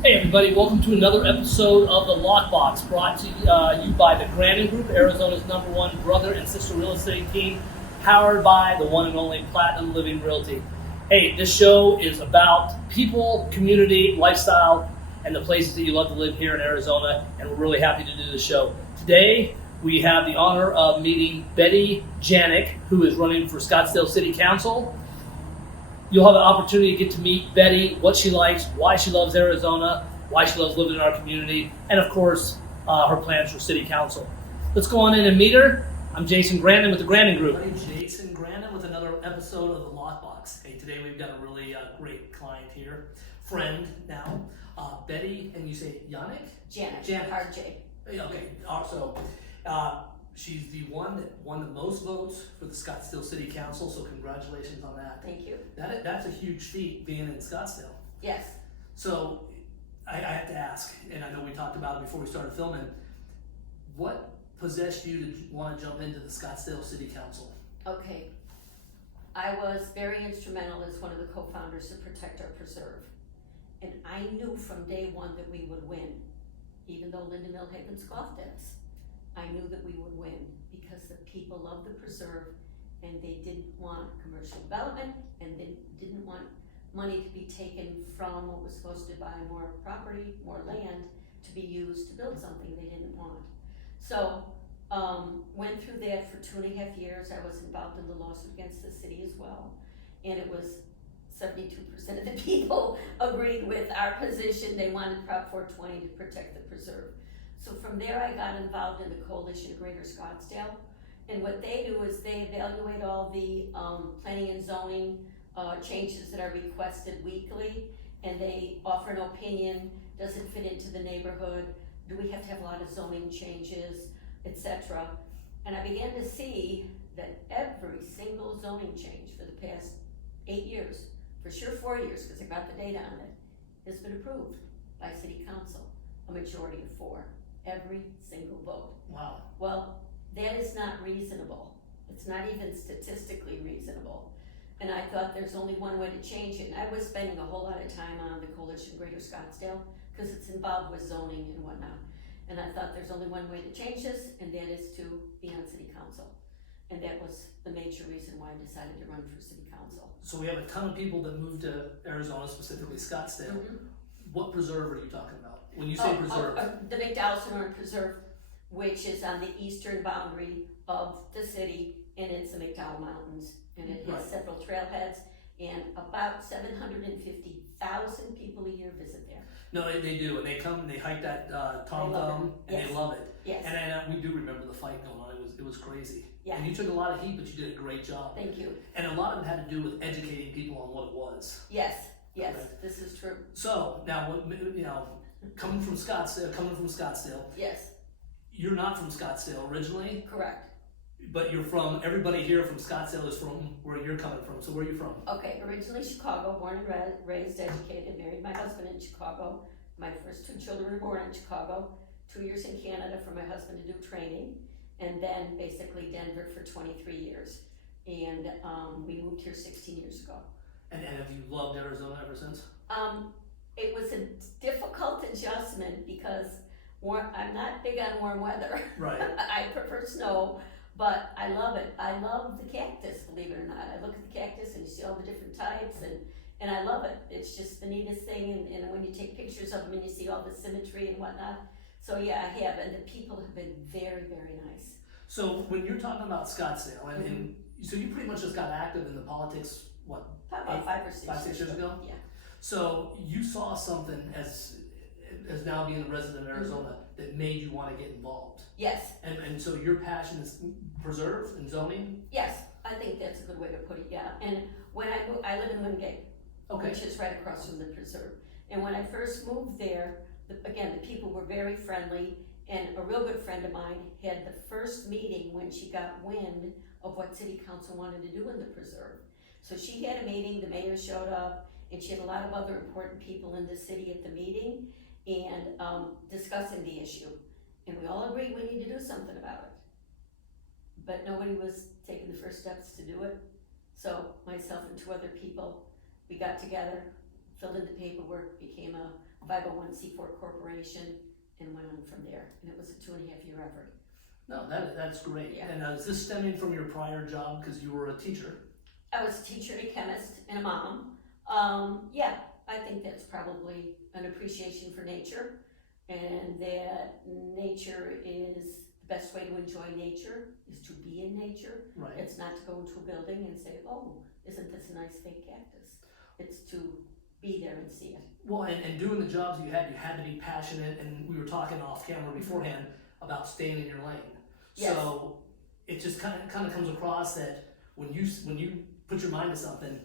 Hey everybody, welcome to another episode of the Lockbox, brought to you by the Grandon Group, Arizona's #1 brother and sister real estate team, powered by the one and only Platinum Living Realty. Hey, this show is about people, community, lifestyle, and the places that you love to live here in Arizona, and we're really happy to do the show. Today, we have the honor of meeting Betty JANIK, who is running for Scottsdale City Council. You'll have an opportunity to get to meet Betty, what she likes, why she loves Arizona, why she loves living in our community, and of course, her plans for City Council. Let's go on in and meet her. I'm Jason Grandon with the Grandon Group. My name's Jason Grandon with another episode of the Lockbox. Hey, today we've got a really great client here, friend now, Betty, and you say Janik? Janik. RJ. Okay, so she's the one that won the most votes for the Scottsdale City Council, so congratulations on that. Thank you. That's a huge feat, being in Scottsdale. Yes. So I have to ask, and I know we talked about it before we started filming, what possessed you to want to jump into the Scottsdale City Council? Okay. I was very instrumental as one of the co-founders of Protect Our Preserve. And I knew from day one that we would win, even though Linda Millhaven scoffed at us. I knew that we would win because the people love the preserve and they didn't want commercial development and they didn't want money to be taken from what was supposed to buy more property, more land to be used to build something they didn't want. So went through that for 2.5 years. I was involved in the lawsuit against the city as well, and it was 72% of the people agreed with our position. They wanted Prop 420 to protect the preserve. So from there I got involved in the Coalition of Greater Scottsdale, and what they do is they evaluate all the planning and zoning changes that are requested weekly, and they offer an opinion. Does it fit into the neighborhood? Do we have to have a lot of zoning changes, etc.? And I began to see that every single zoning change for the past 8 years, for sure 4 years because I got the data on it, has been approved by City Council, a majority of 4. Every single vote. Wow. Well, that is not reasonable. It's not even statistically reasonable. And I thought there's only one way to change it. And I was spending a whole lot of time on the Coalition Greater Scottsdale because it's involved with zoning and whatnot. And I thought there's only one way to change this, and that is to be on City Council. And that was the major reason why I decided to run for City Council. So we have a ton of people that moved to Arizona, specifically Scottsdale. Mm-hmm. What preserve are you talking about? When you say preserve? The McDowell Preserve, which is on the eastern boundary of the city, and it's the McDowell Mountains, and it has several trailheads, and about 750,000 people a year visit there. No, they do, and they come and they hike that Tom Thumb, and they love it. Yes. And then we do remember the fight going on. It was crazy. Yeah. And you took a lot of heat, but you did a great job. Thank you. And a lot of it had to do with educating people on what it was. Yes. Yes, Correct. This is true. So now, coming from Scottsdale. Yes. You're not from Scottsdale originally, Correct. but you're from. Everybody here from Scottsdale is from where you're coming from. So where are you from? Okay, originally Chicago, born and raised, educated, married my husband in Chicago. My first 2 children were born in Chicago. 2 years in Canada for my husband to do training, and then basically Denver for 23 years. And we moved here 16 years ago. And have you loved Arizona ever since? It was a difficult adjustment because I'm not big on warm weather. Right. I prefer snow, but I love it. I love the cactus, believe it or not. I look at the cactus and you see all the different types, and I love it. It's just the neatest thing, and when you take pictures of them and you see all the symmetry and whatnot. So yeah, I have, and the people have been very, very nice. So when you're talking about Scottsdale, and so you pretty much just got active in the politics, what? About 5 or 6 years ago? Yeah. So you saw something as now being a resident of Arizona that made you want to get involved. Yes. And so your passion is preserve and zoning? Yes, I think that's a good way to put it, yeah. And when I moved, I live in Wingate, which is right across from the preserve. And when I first moved there, the people were very friendly, and a real good friend of mine had the first meeting when she got wind of what City Council wanted to do in the preserve. So she had a meeting, the mayor showed up, and she had a lot of other important people in the city at the meeting, and discussing the issue. And we all agreed we need to do something about it. But nobody was taking the first steps to do it. So myself and 2 other people, we got together, filled in the paperwork, became a 501c4 corporation, and went on from there. And it was a 2.5-year effort. No, that's great. Yeah. And is this stemming from your prior job because you were a teacher? I was a teacher and a chemist and a mom. Yeah, I think that's probably an appreciation for nature, and that nature is the best way to enjoy nature is to be in nature. Right. It's not to go into a building and say, oh, isn't this a nice fake cactus? It's to be there and see it. Well, and doing the jobs you had to be passionate, and we were talking off camera beforehand about staying in your lane. Yes. So it just kind of comes across that when you put your mind to something,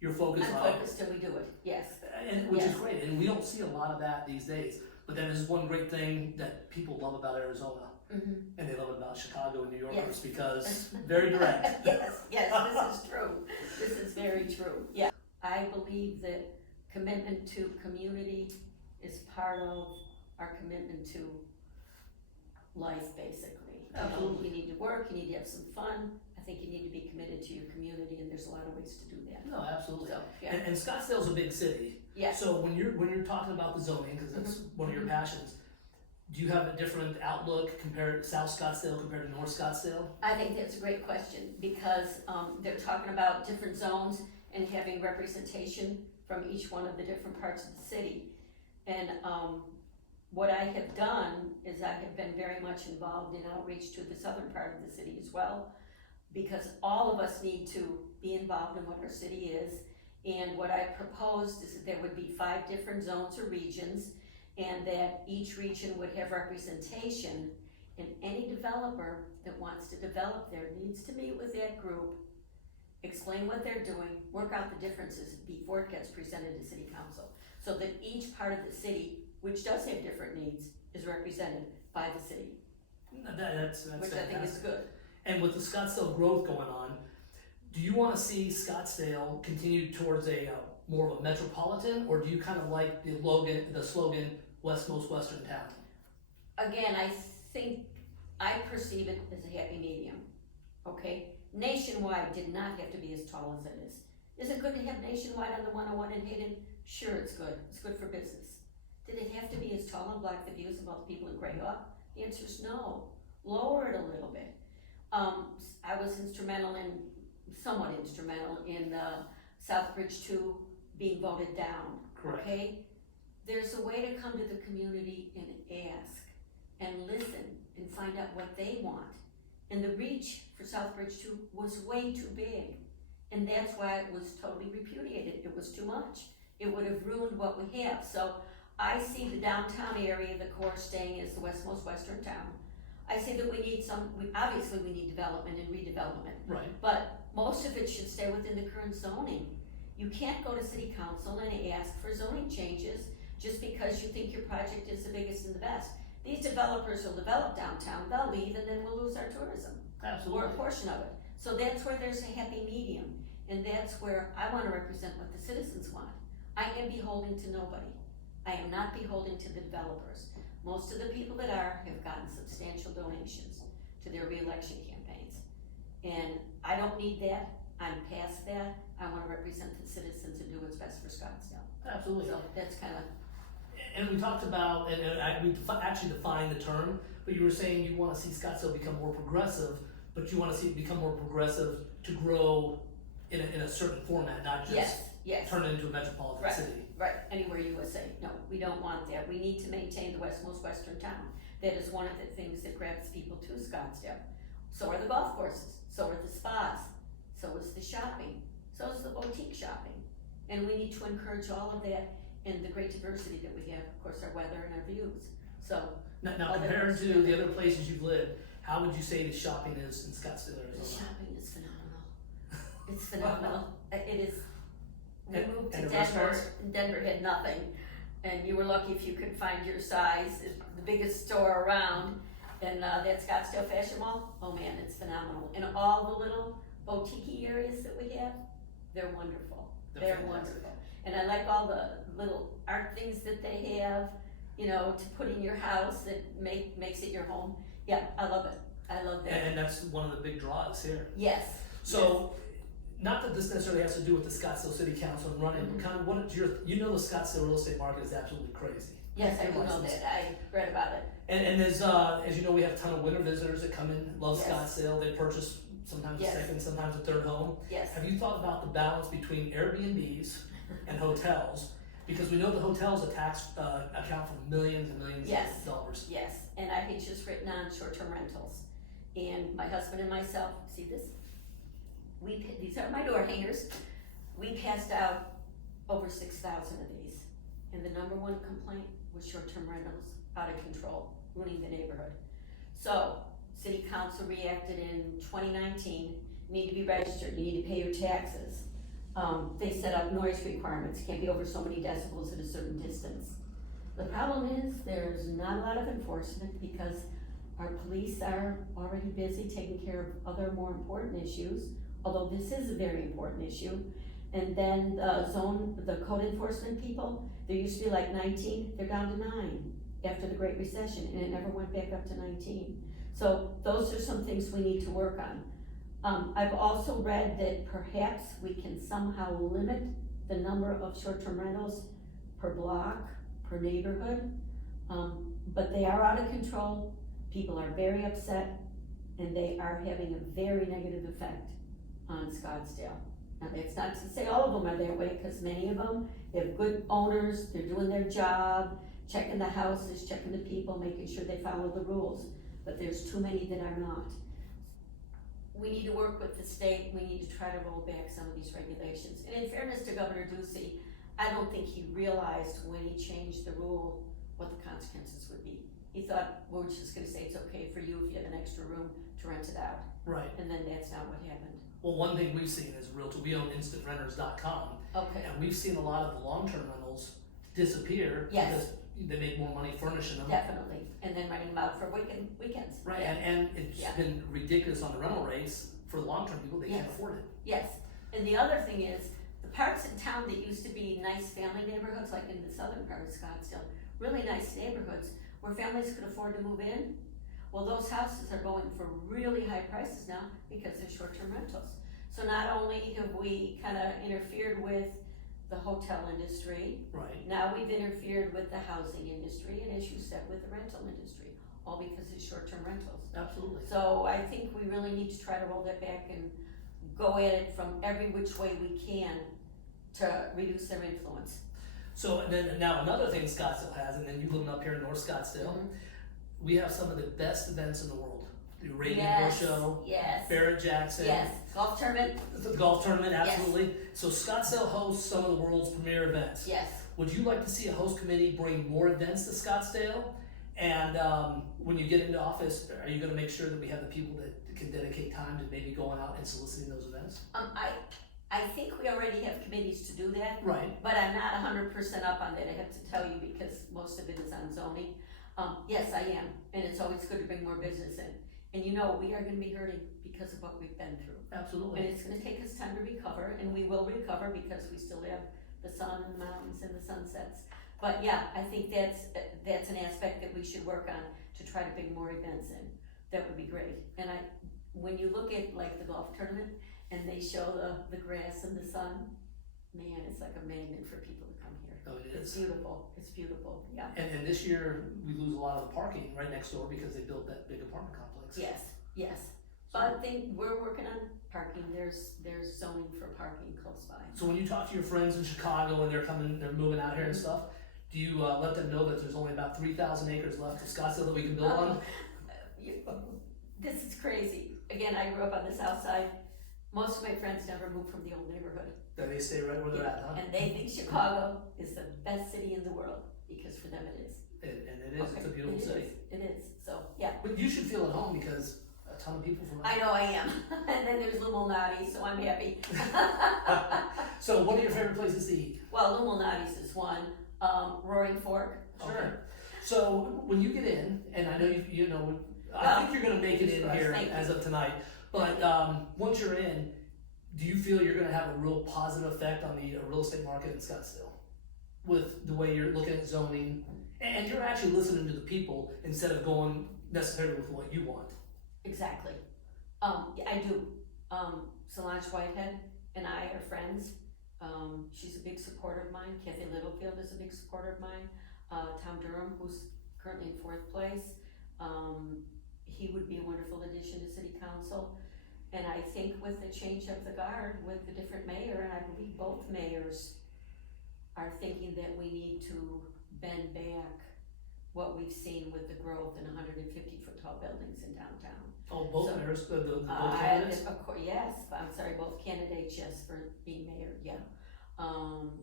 you're focused on it. I'm focused till we do it, yes. And which Yes. is great, and we don't see a lot of that these days. But that is one great thing that people love about Arizona, Mm-hmm. and they love it about Chicago and New Yorkers Yes. because very direct. Yes, this is true. This is very true. Yeah, I believe that commitment to community is part of our commitment to life, basically. Absolutely. You need to work, you need to have some fun. I think you need to be committed to your community, and there's a lot of ways to do that. No, absolutely. So, yeah. And Scottsdale's a big city. Yeah. So when you're talking about the zoning, because that's one of your passions, do you have a different outlook compared to South Scottsdale compared to North Scottsdale? I think that's a great question, because they're talking about different zones and having representation from each one of the different parts of the city. And what I have done is I have been very much involved in outreach to the southern part of the city as well, because all of us need to be involved in what our city is. And what I proposed is that there would be 5 different zones or regions, and that each region would have representation, and any developer that wants to develop there needs to meet with that group, explain what they're doing, work out the differences before it gets presented to city council, so that each part of the city, which does have different needs, is represented by the city, That's which fantastic. I think is good. And with the Scottsdale growth going on, do you want to see Scottsdale continue towards a more of a metropolitan, or do you kind of like the slogan "Westmost Western Town"? Again, I perceive it as a happy medium, okay? Nationwide did not have to be as tall as it is. Is it good to have Nationwide on the 101 in Hayden? Sure, it's good. It's good for business. Did it have to be as tall and block the views of all the people in Grayhawk? The answer is no. Lower it a little bit. I was somewhat instrumental in Southbridge 2 being voted down. Correct. Okay? There's a way to come to the community and ask and listen and find out what they want. And the reach for Southbridge 2 was way too big. And that's why it was totally repudiated. It was too much. It would have ruined what we have. So I see the downtown area, the core staying as the westmost western town. I say that we need obviously we need development and redevelopment. Right. But most of it should stay within the current zoning. You can't go to city council and ask for zoning changes just because you think your project is the biggest and the best. These developers will develop downtown, they'll leave, and then we'll lose our tourism. Absolutely. Or a portion of it. So that's where there's a happy medium, and that's where I want to represent what the citizens want. I am beholden to nobody. I am not beholden to the developers. Most of the people that have gotten substantial donations to their re-election campaigns. And I don't need that. I'm past that. I want to represent the citizens and do what's best for Scottsdale. Absolutely. So that's kind of. And we talked about, we actually defined the term, but you were saying you want to see Scottsdale become more progressive, but you want to see it become more progressive to grow in a certain format, not just Yes. turn it into a metropolitan Right. city. Right, anywhere USA. No, we don't want that. We need to maintain the westmost western town. That is one of the things that grabs people to Scottsdale. So are the golf courses, so are the spas, so is the shopping, so is the boutique shopping. And we need to encourage all of that and the great diversity that we have, of course, our weather and our views. So Now compared to the other places you've lived, how would you say the shopping is in Scottsdale, the Arizona? shopping is phenomenal. It's phenomenal. It is. We moved to and the Denver, restaurants? and Denver had nothing, and you were lucky if you could find your size. It's the biggest store around, and that Scottsdale Fashion Mall, oh man, it's phenomenal. And all the little boutique areas that we have, they're wonderful. They're fantastic. wonderful. And I like all the little art things that they have, to put in your house that makes it your home. Yeah, I love it. I love that. And that's one of the big draws here. Yes. So not that this necessarily has to do with the Scottsdale City Council and running, but kind of what is you know the Scottsdale real estate market is absolutely crazy. Yes, I do know that. I read about it. And there's, as you know, we have a ton of winter visitors that come in, love Yes. Scottsdale. They purchase sometimes a Yes. second, sometimes a third home. Yes. Have you thought about the balance between Airbnbs and hotels? Because we know the hotels account for millions and millions Yes. of dollars. Yes, and I had just written on short-term rentals. And my husband and myself, see this? These are my door hangers. We passed out over 6,000 of these. And the number one complaint was short-term rentals, out of control, ruining the neighborhood. So, city council reacted in 2019, need to be registered, you need to pay your taxes. They set up noise requirements, can't be over so many decibels at a certain distance. The problem is, there's not a lot of enforcement because our police are already busy taking care of other more important issues, although this is a very important issue. And then the code enforcement people, there used to be like 19, they're down to 9 after the Great Recession, and it never went back up to 19. So those are some things we need to work on. I've also read that perhaps we can somehow limit the number of short-term rentals per block, per neighborhood, but they are out of control. People are very upset, and they are having a very negative effect on Scottsdale. Now, that's not to say all of them are that way, because many of them, they have good owners, they're doing their job, checking the houses, checking the people, making sure they follow the rules, but there's too many that are not. We need to work with the state, we need to try to roll back some of these regulations. And in fairness to Governor Ducey, I don't think he realized when he changed the rule what the consequences would be. He thought, well, we're just gonna say it's okay for you if you have an extra room to rent it out. Right. And then that's not what happened. Well, one thing we've seen is Realty. We own instantrenters.com, Okay. and we've seen a lot of the long-term rentals disappear Yes. because they make more money furnishing them. Definitely, and then renting them out for weekends. Right, Yeah. and it's Yeah. been ridiculous on the rental rates for long-term people. They can't Yes. afford it. Yes, and the other thing is, the parts in town that used to be nice family neighborhoods, like in the southern part of Scottsdale, really nice neighborhoods where families could afford to move in. Well, those houses are going for really high prices now because they're short-term rentals. So not only have we kind of interfered with the hotel industry, Right. now we've interfered with the housing industry, and as you said, with the rental industry, all because it's short-term rentals. Absolutely. So I think we really need to try to roll that back and go at it from every which way we can to reduce their influence. So and then now another thing Scottsdale has, and then you living up here in North Scottsdale, Mhm. we have some of the best events in the world. The Radio Yes, Show, yes, Barrett Jackson, yes, golf tournament, the golf tournament, Yes. absolutely. So Scottsdale hosts some of the world's premier events. yes. Would you like to see a host committee bring more events to Scottsdale? And when you get into office, are you going to make sure that we have the people that can dedicate time to maybe going out and soliciting those events? I think we already have committees to do that, Right. but I'm not 100% up on that, I have to tell you, because most of it is on zoning. Yes, I am, and it's always good to bring more business in. And you know, we are gonna be hurting because of what we've been through. And Absolutely. it's gonna take us time to recover, and we will recover because we still have the sun and the mountains and the sunsets. But yeah, I think that's an aspect that we should work on to try to bring more events in. That would be great. And when you look at like the golf tournament and they show the grass and the sun, man, it's like a magnet for people to come here. Oh, it It's is. beautiful, yeah. And this year we lose a lot of the parking right next door because they built that big apartment complex. Yes. But we're working on parking, there's zoning for parking close by. So when you talk to your friends in Chicago and they're moving out here and stuff, do you let them know that there's only about 3,000 acres left of Scottsdale that we can build on? This is crazy. Again, I grew up on the south side. Most of my friends never moved from the old neighborhood. That they stay right where they're at, huh? And they think Chicago is the best city in the world, because for them it is. And it is, it's a beautiful city. It is, so, yeah. But you should feel at home because a ton of people from I know I am. And then there's Lou Malnati's, so I'm happy. So what are your favorite places to eat? Well, Lou Malnati's is one. Roaring Fork. Okay. So when you get in, and I know you know, I think you're going to make it in here as of tonight, but once you're in, do you feel you're going to have a real positive effect on the real estate market in Scottsdale with the way you're looking at zoning, and you're actually listening to the people instead of going necessarily with what you want? Exactly. Yeah, I do. Solange Whitehead and I are friends. She's a big supporter of mine. Kathy Littlefield is a big supporter of mine. Tom Durham, who's currently in 4th place, he would be a wonderful addition to city council. And I think with the change of the guard, with the different mayor, and I believe both mayors are thinking that we need to bend back what we've seen with the growth in 150-foot tall buildings in downtown. Oh, both So, mayors, both candidates? Of course, yes, I'm sorry, both candidates, yes, for being mayor, yeah.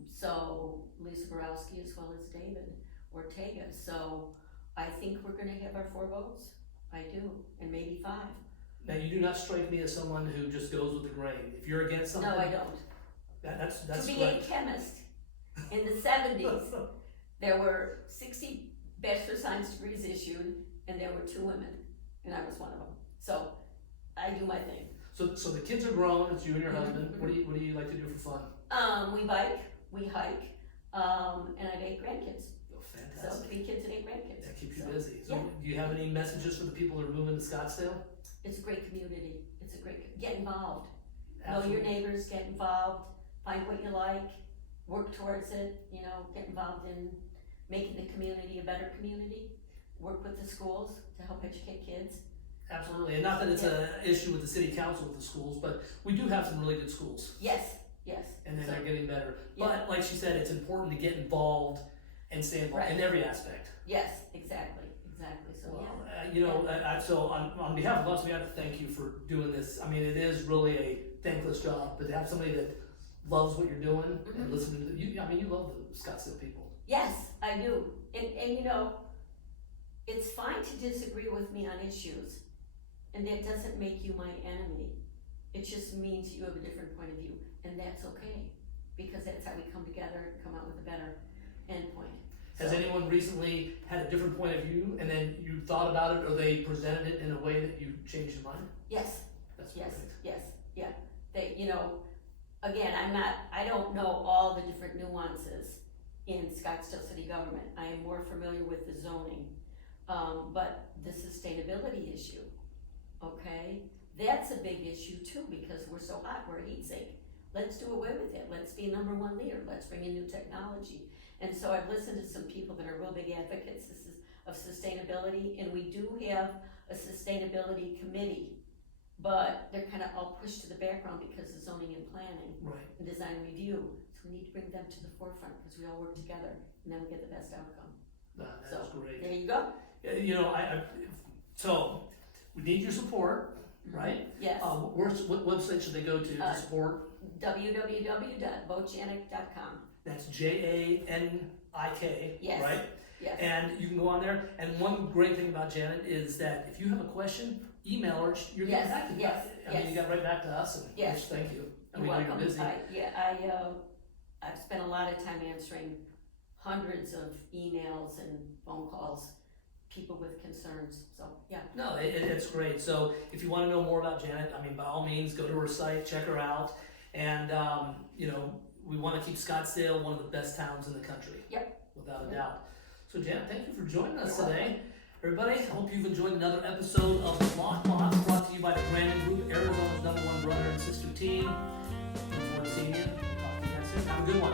So Lisa Borowski as well as David Ortega, so I think we're gonna have our 4 votes, I do, and maybe 5. Now, you do not strike me as someone who just goes with the grain. If you're against something. No, I don't. That's To be correct. a chemist in the 70s, there were 60 bachelor science degrees issued, and there were 2 women, and I was one of them. So I do my thing. So the kids are grown. It's you and your Mhm, husband. mhm. What do you like to do for fun? We bike, we hike, and I have 8 grandkids. Oh, So fantastic. 3 kids and 8 grandkids. That keeps you So, busy. So yeah. do you have any messages for the people that are moving to Scottsdale? It's a great community. It's a great, get involved. Know Absolutely. your neighbors, get involved, find what you like, work towards it, you know, get involved in making the community a better community. Work with the schools to help educate kids. Absolutely, and not that it's an issue with the city council with the schools, but we do have some really good schools, Yes, yes. and then So, they're getting better. Yeah. But like she said, it's important to get involved and stay involved Right. in every aspect. yes, exactly. So Well, yeah. so on behalf of us, we have to thank you for doing this. I mean, it is really a thankless job, but to have somebody that loves what you're doing and Mhm. listening to you, I mean, you love the Scottsdale people. Yes, I do. And you know, it's fine to disagree with me on issues, and that doesn't make you my enemy. It just means you have a different point of view, and that's okay, because that's how we come together and come out with a better endpoint. Has anyone recently had a different point of view and then you thought about it or they presented it in a way that you changed your mind? Yes, That's yes, perfect. yes, yeah. They, you know, again, I don't know all the different nuances in Scottsdale city government. I am more familiar with the zoning, but the sustainability issue, okay? That's a big issue too, because we're so hot, we're a heat sink. Let's do away with it. Let's be #1 leader. Let's bring in new technology. And so I've listened to some people that are real big advocates of sustainability, and we do have a sustainability committee, but they're kind of all pushed to the background because of zoning and planning Right. and design and review. So we need to bring them to the forefront because we all work together, and then we get the best outcome. That's So, great. There you go. You know, so we need your support, right? Yes. What website should they go to support? www.votejanik.com. That's JANIK, Yes. right? Yes. And you can go on there. And one great thing about Janet is that if you have a question, email her. You're getting Yes, back to yes, I mean, you yes. got right back to us, and Yes. thank you. You're I mean, welcome. you're busy. I've spent a lot of time answering hundreds of emails and phone calls, people with concerns, so, yeah. No, it's great. So if you want to know more about Janet, I mean, by all means, go to her site, check her out. And, you know, we want to keep Scottsdale one of the best towns in the country. Yep. Without a doubt. So Janet, thank you for joining us You're today. welcome. Everybody, I hope you've enjoyed another episode of the Lockbox, brought to you by the Grandon Group, Arizona's #1 brother and sister team. Look forward to seeing you. Talk to you next time. Have a good one.